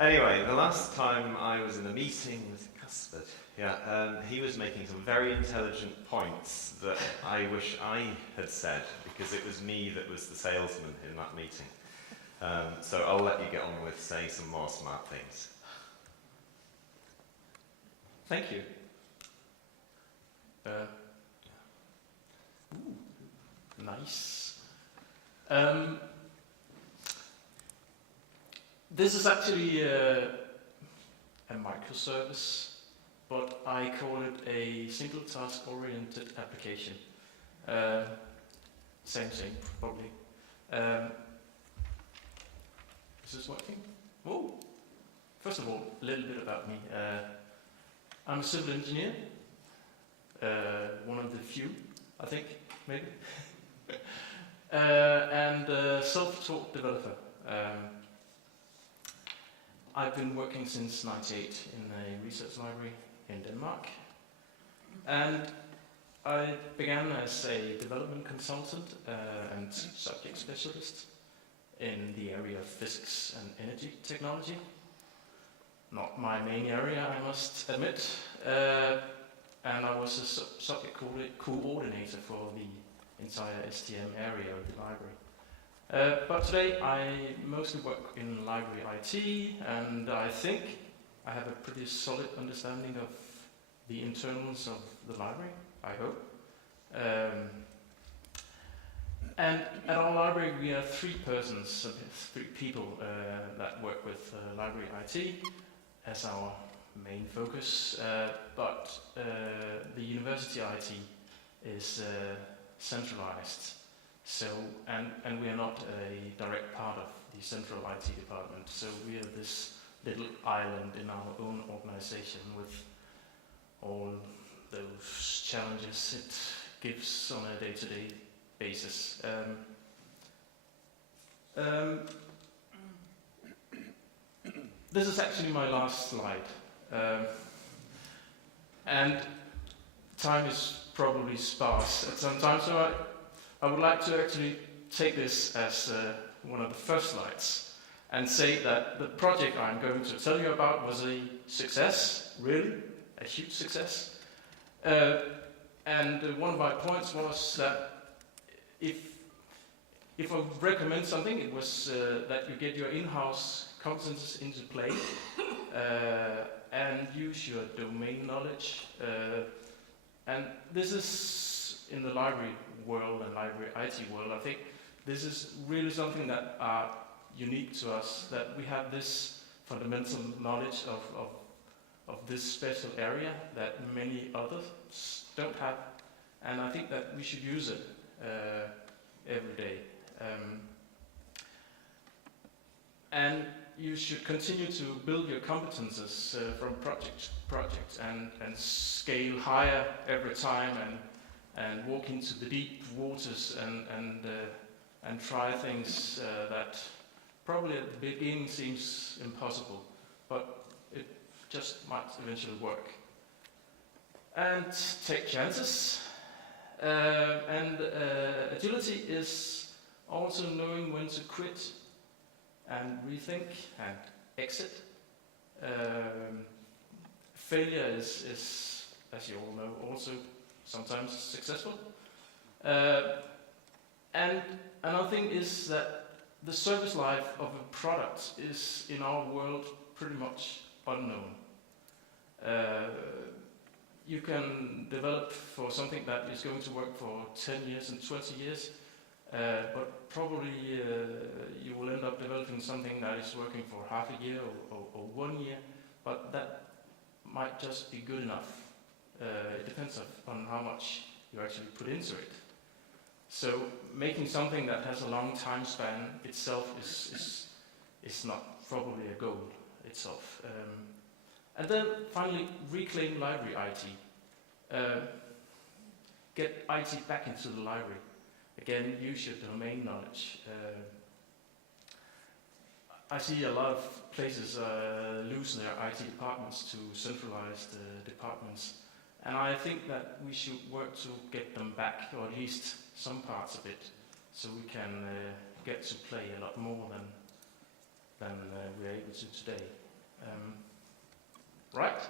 Anyway, the last time I was in a meeting with Kasper, he was making some very intelligent points that I wish I had said, because it was me that was the salesman in that meeting. So I'll let you get on with saying some more smart things. Thank you. Nice. This is actually a microservice, but I call it a single task-oriented application. Same thing, probably. Is this working? Oh, first of all, a little bit about me. I'm a civil engineer, one of the few, I think, maybe, and a self-taught developer. I've been working since '98 in a research library in Denmark, and I began as a development consultant and subject specialist in the area of physics and energy technology. Not my main area, I must admit, and I was a subject coordinator for the entire STM area of the library. But today I mostly work in library IT, and I think I have a pretty solid understanding of the internals of the library, I hope. And at our library we are three people that work with library IT as our main focus, but the university IT is centralized. So, and we are not a direct part of the central IT department, so we are this little island in our own organization with all those challenges it gives on a day-to-day basis. This is actually my last slide, and time is probably sparse at some time, so I would like to actually take this as one of the first slides and say that the project I'm going to tell you about was a success, really, a huge success. And one of my points was that if I recommend something, it was that you get your in-house competences into play and use your domain knowledge. And this is in the library world and library IT world, I think this is really something that are unique to us, that we have this fundamental knowledge of this special area that many others don't have, and I think that we should use it every day. And you should continue to build your competences from project to project and scale higher every time and walk into the deep waters and try things that probably at the beginning seems impossible, but it just might eventually work. And take chances. Agility is also knowing when to quit and rethink and exit. Failure is, as you all know, also sometimes successful. And another thing is that the service life of a product is, in our world, pretty much unknown. You can develop for something that is going to work for 10 years and 20 years, but probably you will end up developing something that is working for half a year or 1 year, but that might just be good enough. It depends on how much you actually put into it. So making something that has a long time span itself is not probably a goal itself. And then finally, reclaim library IT. Get IT back into the library. Again, use your domain knowledge. I see a lot of places lose their IT departments to centralized departments. And I think that we should work to get them back, or at least some parts of it, so we can get to play a lot more than we're able to today. Right?